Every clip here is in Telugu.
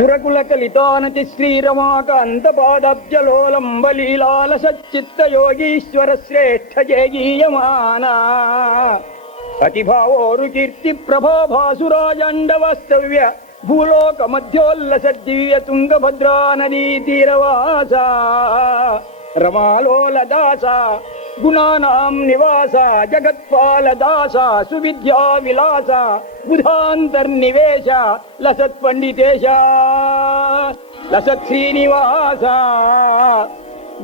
సురకుల కలితానతి శ్రీరమాకాంత పాదాబ్జలోలంబలీలాల సచ్చిత్త యోగీశ్వర శ్రేష్ఠ జయగీయమానా అతిభావోరు కీర్తి ప్రభాభాసురాజండవాస్తవ్య భూలోక మధ్యోల్లస దివ్య తుంగభద్రా నదీ తీరవాస రమాలోల దాస గుణానాం నివాస జగత్పాల దాస సువిద్యా విలాస బుధాంతర్నివేశ లసత్ పండితేశ లసత్ శ్రీనివాస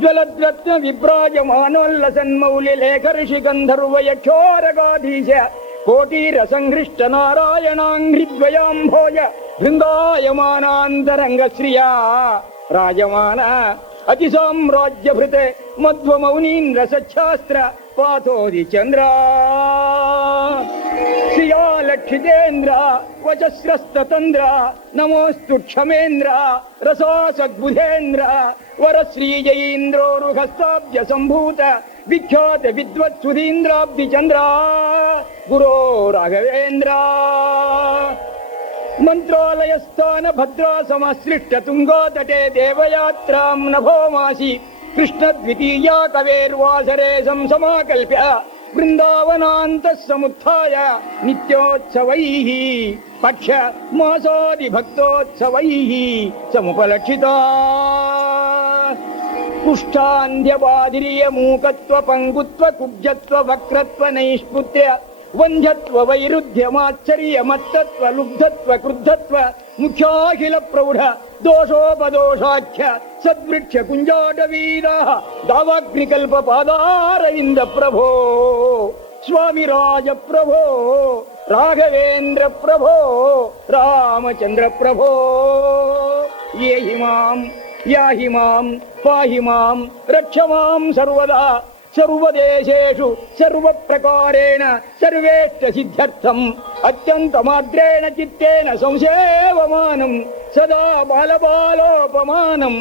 జ్వలద్రత్న విభ్రాజమానోల్లసన్మౌలి లేఖర్షి గంధర్వ యక్షోరగాధీశ కోటీర సంహృష్ట నారాయణాంఘ్రిద్వయాంభోజ బృందాయమానాంతరంగ శ్రియా రాజమాన అతి సామ్రాజ్యభృతే మధ్వమౌనీంద్ర సచ్ఛాస్త్ర పాతోది చంద్ర శ్రియాలక్షితేంద్ర వచస్రస్తతంద్ర నమోస్తు క్షమేంద్ర రసాసద్బుధేంద్ర వరశ్రీజయీంద్రోరుహస్తాబ్జ సంభూత విఖ్యాత విద్వత్సుధీంద్రాబ్ది చంద్ర గురో రాఘవేంద్ర మంత్రాలయస్థాన భద్రా సమశ్లిష్ట తుంగోతటే దేవయాత్రాం నభోమాసి కృష్ణ ద్వితీయా కవేర్వాసరే సమాకల్ప్య బృందావనాంత సముత్థాయ నిత్యోత్సవైః పక్ష మాసాది భక్తోత్సవైః సముపలక్షితా కుష్ఠాంధ్యబాధిర్య మూకత్వ పంగుత్వ కుబ్జత్వ వక్రత్వ నైష్పుత్య వంధ్యత్వ వైరుధ్యమాశ్చర్య మత్తత్వ లుబ్ధత్వ క్రుద్ధత్వ ముఖ్యాఖిల ప్రౌఢ దోషోపదోషాఖ్య సద్వృక్ష కుంజాటవీదా దావాగ్నికల్ప పాదారవింద ప్రభో స్వామి రాజ ప్రభో రాఘవేంద్ర ప్రభో రామచంద్ర ప్రభో ఏహిమాం యాహిమాం పాహిమాం రక్షమాం సర్వదా సర్వదేశేషు సర్వప్రకారేణ సర్వేష్ట సిద్ధ్యర్థం అత్యంతమాద్రేణ చిత్తేన సంసేవమానం సదా బాలబాలోపమానం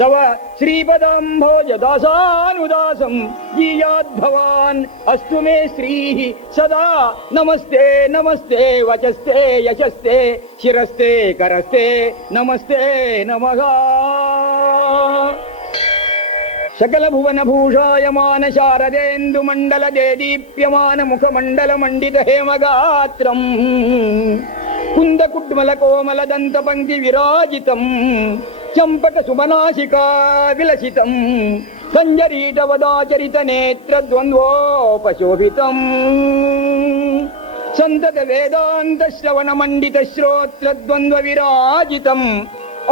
తవ శ్రీపదాంభోజ దాసానుదాసం జీయాద్భవాన్ అస్తు మే శ్రీః సదా నమస్తే నమస్తే వచస్తే యశస్తే శిరస్తే కరస్తే నమస్తే నమః సకల భువన భూషాయమాన శారదేందు మండల దేదీప్యమాన ముఖ మండల మండిత హేమగాత్రం కుంద కుడ్మల కోమల దంత పంక్తి విరాజితం చంపక సుమనాసికా విలసితం సంజరీటవదాచరిత నేత్ర ద్వంద్వోపశోభితం సంతత వేదాంత శ్రవణ మండిత శ్రోత్ర ద్వంద్వ విరాజితం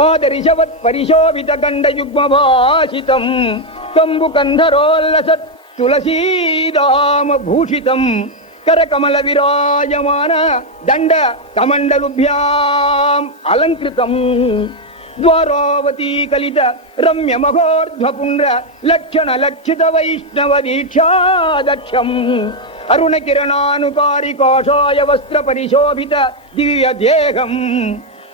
ఆదరిశవత్ పరిశోభిత గండ యుగ్మ భాషితం కంబు కంధరోల్లసత్ తులసీదామ భూషితం కరకమల విరాజమాన దండ కమండలుభ్యాం అలంకృతం ద్వారావతీ కలిత రమ్య మఘోర్ధ్వపుండ్ర లక్షణ లక్షిత వైష్ణవ దీక్షాదక్షం అరుణ కిరణానుకారి కాషాయ వస్త్ర పరిశోభిత దివ్య దేహం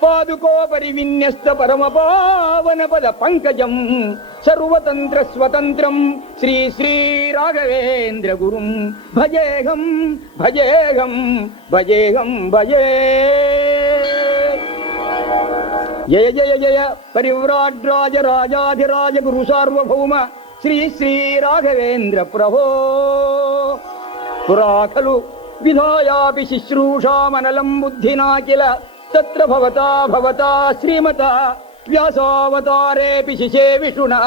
పాదుకోపరి విన్యస్త పరమ పావన పద పంకజం సర్వతంత్ర స్వతంత్రం శ్రీ శ్రీ రాఘవేంద్ర గురుం భజేహం భజేహం భజేహం భజే. జయ జయ జయ పరివ్రాడ్రాజ రాజాధిరాజ గురు సార్వభౌమ శ్రీ శ్రీ రాఘవేంద్ర ప్రభో. పురాఖలు విధాయాపి శుశ్రూషామనలం బుద్ధినా కిల తత్ర భవతా భవతా శ్రీమతా వ్యాసావతారేపి శిశే విష్ణునా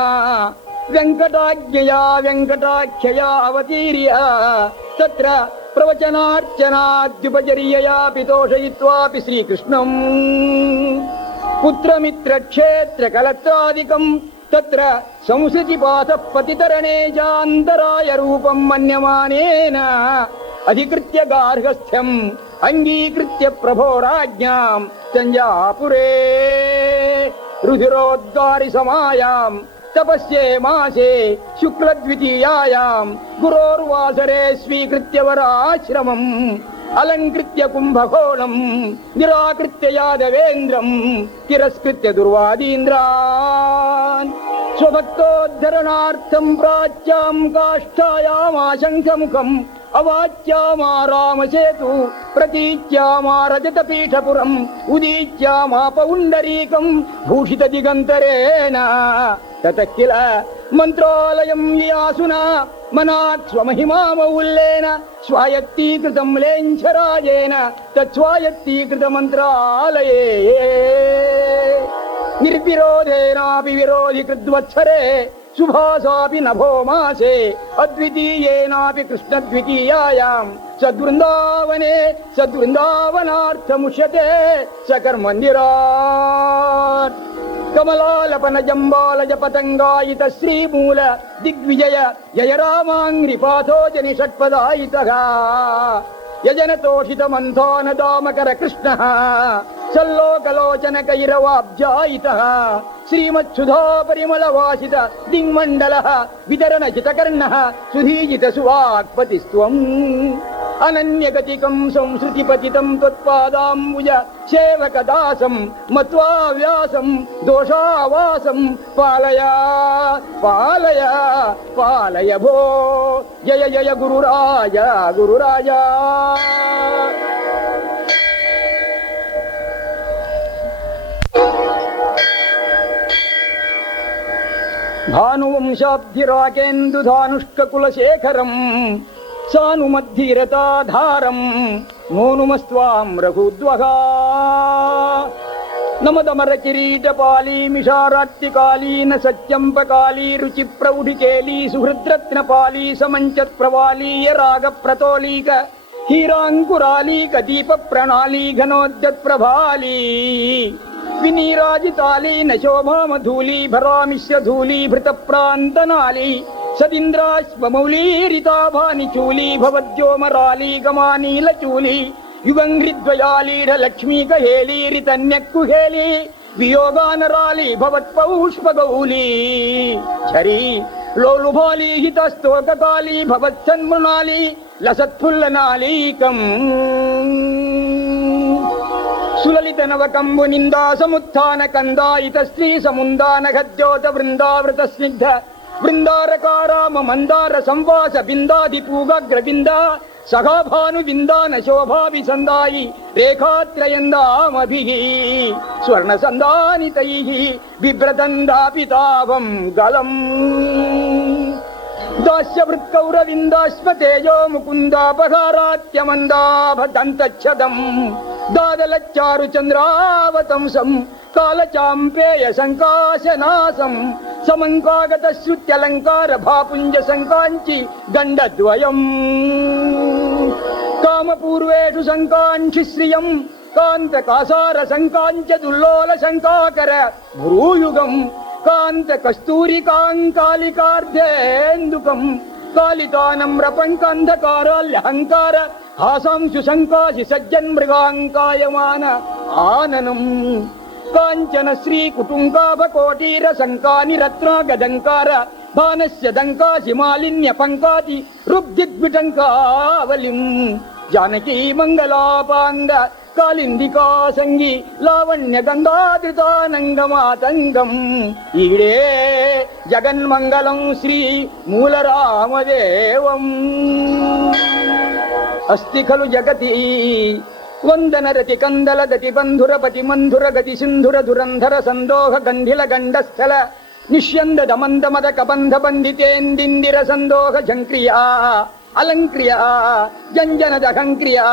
వెంకటాజ్ఞయా వెంకటాఖ్యయా అవతీర్య తత్ర ప్రవచనార్చనాద్యుపచర్యయా పితోషయిత్వాపి శ్రీకృష్ణం పుత్రమిత్ర క్షేత్ర కలత్రాదికం తత్ర సంసృతిపాత పతితరణే చాంతరాయ రూపం మన్యమానేన అధికృత్య గార్హస్థ్యం అంగీకృత్య ప్రభోరాజ్ఞాం సంజాపురే రుధిరోద్గారి సమాయాం తపస్యే మాసే శుక్లద్వితీయాయాం గురోర్వాసరే స్వీకృత్య వరాశ్రమం అలంకృత్య కుంభకోణం నిరాకృత్య యాదవేంద్రం తిరస్కృత్య దుర్వాదీంద్రాన్ స్వభక్తోద్ధరణార్థం ప్రాచ్యాం కాష్టాయామాశంకముఖం అవాచ్యామా రామసేతు ప్రతీచ్యామా రజతపీఠపురం ఉదీచ్యామా పౌండరీకం భూషిత దిగంతరేణ తతఃకిల మంత్రాలయం యాసున మనాత్ స్వమహిమామౌల్లేన స్వాయత్తీకృతం లేంఛరాజేన తత్స్వాయత్తీకృత మంత్రాలయే నిర్విరోధేనాపి విరోధి కృద్వత్సరే శుభాసాపి నభో మాసే అద్వితీయేనాపి కృష్ణద్వితీయాయాం సద్వృందావనే సద్వృందావనార్థముష్యతే సకర్మందిరాట్ కమలాలపన జంబాలజ పతంగాయిత శ్రీమూల దిగ్విజయ జయ రామాంగ్రిపాథోజని షట్పదాయితః యజనతోషిత మంథాన దామకర కృష్ణ సల్లోకలోచన కైరవాబ్జాయితః శ్రీమత్సుధా పరిమళ వాసిత దిగ్మండల వితరణ జితకర్ణ సుధీజిత సువాక్పతిస్త్వం అనన్యగతికం సంసృతిపతితం త్వత్పాదాంబుజ సేవకదాసం మత్వా వ్యాసం దోషావాసం పాలయ పాలయ పాలయ భో జయ జయ గురురాజ గురురాజ. భానువంశాబ్ధిరాకేందుధానుష్కకులశేఖరం సానుమద్ధీరతాధారం నోనుమస్త్వాం రఘుద్వహా నమదమర కిరీటపాలీ మిషారాట్టికాలీన సత్యంపకాళీ రుచి ప్రౌఢికేలీ సుహృద్రత్నపాలీ సమంచత్ ప్రవాళీయ రాగ ప్రతోలీక హీరాంకురాలీక దీప ప్రణాళీ ఘనోద్యత్ ప్రభాళీ వినీరాజితాళీ నశోభామధూలీ భరామిశ్ర ధూలీ భృత ప్రాంతనాళీ సదింద్రాశ్వమౌలీరితాభాని చూలీ భవద్యోమరాళీ గమానీలచూలీ యుగంఘ్రిద్వయాలీఢ లక్ష్మీకహేళీరితన్యక్కుహేళీ వియోగానరాళీ భవత్పౌష్పగౌళీ ఝరీ లోలుభాళీ హితస్తోకకాళీ భవత్సన్మృణాళీ లసత్ఫుల్లనాళీకం సులలిత నవకంబు నిందా సముత్థాన కందాయిత స్త్రీ సముందాన గద్యోత వృందావృత స్నిగ్ధ బృందారకారామ మందార సంవాస బిందాది పూగగ్రవింద సఖాభాను విందాన శోభాభి సందాయి రేఖాత్రయందామభిః స్వర్ణ సందానితైః బిభ్రతందాపితావం గలం దాస్య వృత్కౌరవిందాశ్వ తేజో ముకుందాపహారాత్యమందాభదంతచ్చదం దాదలచ్చారు చంద్రావతంసం కాలచాంపేయ సంకాశనాసం సమంకాగత శ్రుత్యలంకార భాపుంజ సంకాంచి దండద్వయం కామపూర్వేషు సంకాంక్షి శ్రియం కాంత కాసార సంకాంచ దుల్లోల శంకాకర భ్రూయుగం కాంత కస్తూరికాంకాలికార్ధేందుకం కాళికానమ్రపంకంధకారాల్యహంకార హాసాంశు సంకాశి సజ్జన్ మృగాంకాయమాన ఆననం కాంచన శ్రీ కుటుంబాభకోటీర సంకాని రత్నాగదంకార భానస్య దంకాసి మాలిన్య పంకాది రుగ్దిగ్విటంకావలిం జానకీ మంగళాపాంగ కాళిందికా సంగీ లావణ్య గంగాధృతానంగమాతంగం ఈడే జగన్మంగళం శ్రీ మూలరామదేవం అస్తి ఖలు జగతి వందనరతి కందల దతి బంధురపతి మంధుర గతి సింధుర దురంధర సందోహ గంధిల గండస్థల నిష్యంద దమందమద కబంధ బంధితేందిందిర సందోహ జంక్రియా అలంక్రియా జంజనదహంక్రియా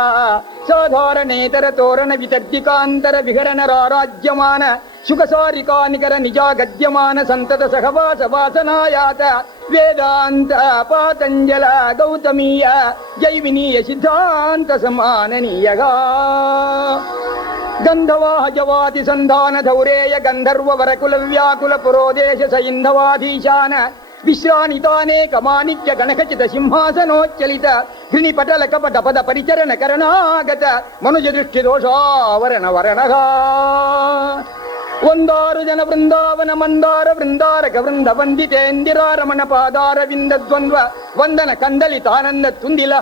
సాధారణేతర తోరణ వితర్దికాంతర విహరణ రారాజ్యమాన సుఖసారికానికర నిజాగద్యమాన సంతత సహవాస వాసనాయాత వేదాంత పాతంజల గౌతమీయ జైవినీయ సిద్ధాంత సమాననీయగా గంధవాహ జవాతి సంధాన ధౌరేయ గంధర్వ వరకుల వ్యాకుల పురోదేశ సైంధవాధీశాన విశ్రానితానేక మాణిక్య గణకచిత సింహాసనోచ్చలిత ఘృణిపటల కపట పద పరిచరణ కరణాగత మనుజ దృష్టి దోషావరణ వరణగా వందారు జన బృందావన మందార బృందారక వృంద వందితేందిరారమణ పాదార వింద ద్వంద్వ వందన కందలితానంద తుందిల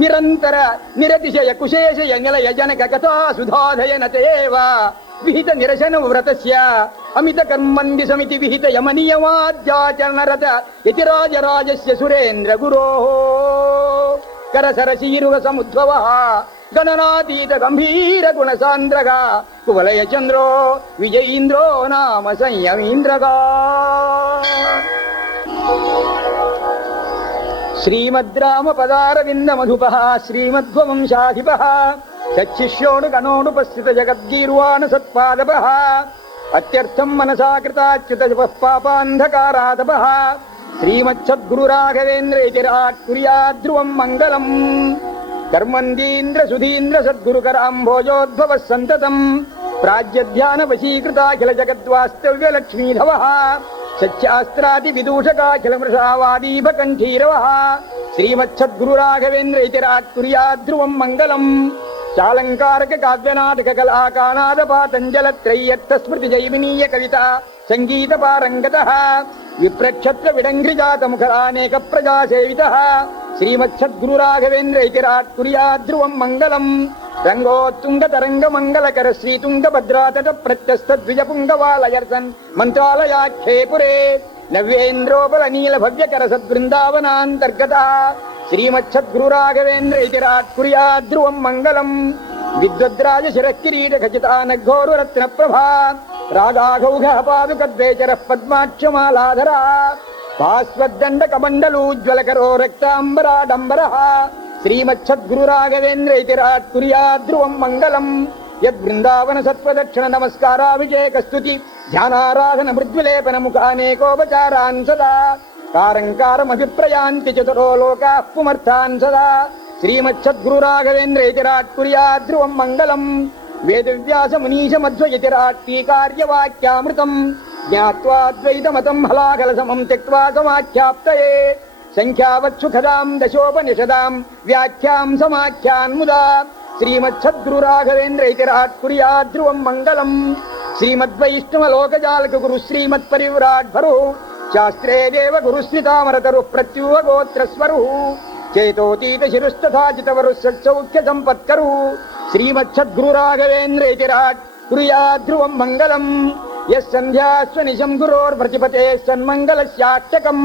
నిరంతర నిరతిశయ కుశేషయ నిలయ జనక కథా సుధాధయనతేవ విహిత నిరసన వ్రతస్య అమిత కర్మంది సమితి విహిత యమనియమాద్యాచరణరత యతిరాజరాజస్య సురేంద్ర గురోః కరసరశీరువ సముద్భవః గణనాతీత గంభీర గుణసాంద్రగా కువలయ చంద్రో విజయీంద్రో నామ సంయమీంద్రగా. శ్రీమద్రామ పదారవింద మధుపః శ్రీమధ్వవంశాధిపః సచ్చిష్యోడు గణోడుపస్థిత జగద్గీర్వాణ సత్పాదపః అత్యర్థం మనసా కృతాచ్యుత పాపాంధకారాతపః శ్రీమచ్చద్గురు రాఘవేంద్రేతిరాట్ కుర్యాద్ధ్రువం మంగళం. కర్మందీంద్ర సుధీంద్ర సద్గురు కరాంభోజోద్భవ సంతతం ప్రాజ్యధ్యాన వశీకృతాఖిల జగద్వాస్తవ్య లక్ష్మీధవః సత్యాస్త్రాది విదూషకాఖిల మృషావాదీభ కంఠీరవః శ్రీమచ్చద్గురు రాఘవేంద్రేతిరాట్ కుర్యాద్ధ్రువం మంగళం. చాలంకారక కావ్యనాటక కళాకానాద పాతంజల త్రైయర్థ స్మృతి జైమినీయ కవిత సంగీత పారంగతః విప్రక్షత్ర విడంఘ్రిజాత ముఖరానేక ప్రజా సేవితః శ్రీమచ్చద్గురు రాఘవేంద్రేతిరాట్ కుర్యాద్ధ్రువం మంగళం. రంగోత్తుంగ తరంగ మంగళకర శ్రీతుంగ భద్రాతట ప్రత్యస్థ ద్విజపుంగవాలయర్సన్ మంత్రాలయాఖ్యే పురే నవ్యేంద్రోపల నీల భవ్యకర సద్బృందావనాంతర్గత శ్రీమచ్చద్గురు రాఘవేంద్రేతిరాట్ కుర్యాద్ధ్రువం మంగళం. విద్వద్రాజ శిరకిరీట ఖచితానఘోరు రత్న ప్రభా రాగాఘౌఘ పాదుకద్వేచర పద్మాక్షమాలాధర భాస్వద్దండ కమండలూజ్వలకరో రక్తాంబరాడంబర శ్రీమచ్చద్గురు రాఘవేంద్రేతిరాట్ కుర్యాద్ధ్రువం మంగళం. యద్బృందావన సత్వదక్షిణ నమస్కారాభిషేక స్తుతి ధ్యానారాధన మృద్విలేపన ముఖానేకోపచారాన్ సదా కారంకారమభిప్రయాంతి చతురో లోకాః పుమర్థాన్ సదా శ్రీమచ్చద్గురు రాఘవేంద్రేతిరాట్ కుర్యాద్ధ్రువం మంగళం. వేదవ్యాస మనీష మధ్వయతిరాట్ టీకార్యవాక్యామృతం జ్ఞాత్వాద్వైతమతం హలాకల సమం త్యక్త్వా సమాఖ్యాప్తయే సంఖ్యావత్సుఖదాం దశోపనిషదాం వ్యాఖ్యాం సమాఖ్యాన్ ముదా శ్రీమచ్చద్గురు రాఘవేంద్రేతిరాట్ కుర్యాద్ధ్రువం మంగళం. శ్రీమద్వైష్ణవ లోకజాలక గురు శ్రీమత్పరివ్రాట్ భరు శాస్త్రే దేవ గురుశ్రితామరతరు ప్రత్యూహ గోత్రస్వరు చేతోతీత శిరుస్తథాజితవరు సౌఖ్య సంపత్కరు శ్రీమచ్చద్గురు రాఘవేంద్రేతిరాట్ కుర్యాద్ధ్రువం మంగళం. యస్సంధ్యాస్వనిశం గురోర్ప్రతిపతే సన్మంగళస్యాష్టకం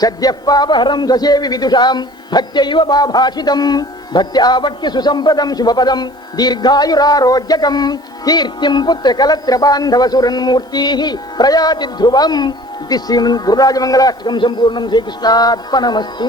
సద్యః పాపహరం స్వసేవి విదుషాం భక్త్యైవ భాషితం భక్త్యావక్య సుసంపదం శుభపదం దీర్ఘాయురారోగ్యకం కీర్తిం పుత్రకలత్ర బాంధవ సురన్మూర్తి ప్రయాతి ధ్రువం. ఇది శ్రీమద్ గురురాజమంగళాష్టకం సంపూర్ణం. శ్రీకృష్ణార్పణమస్తు.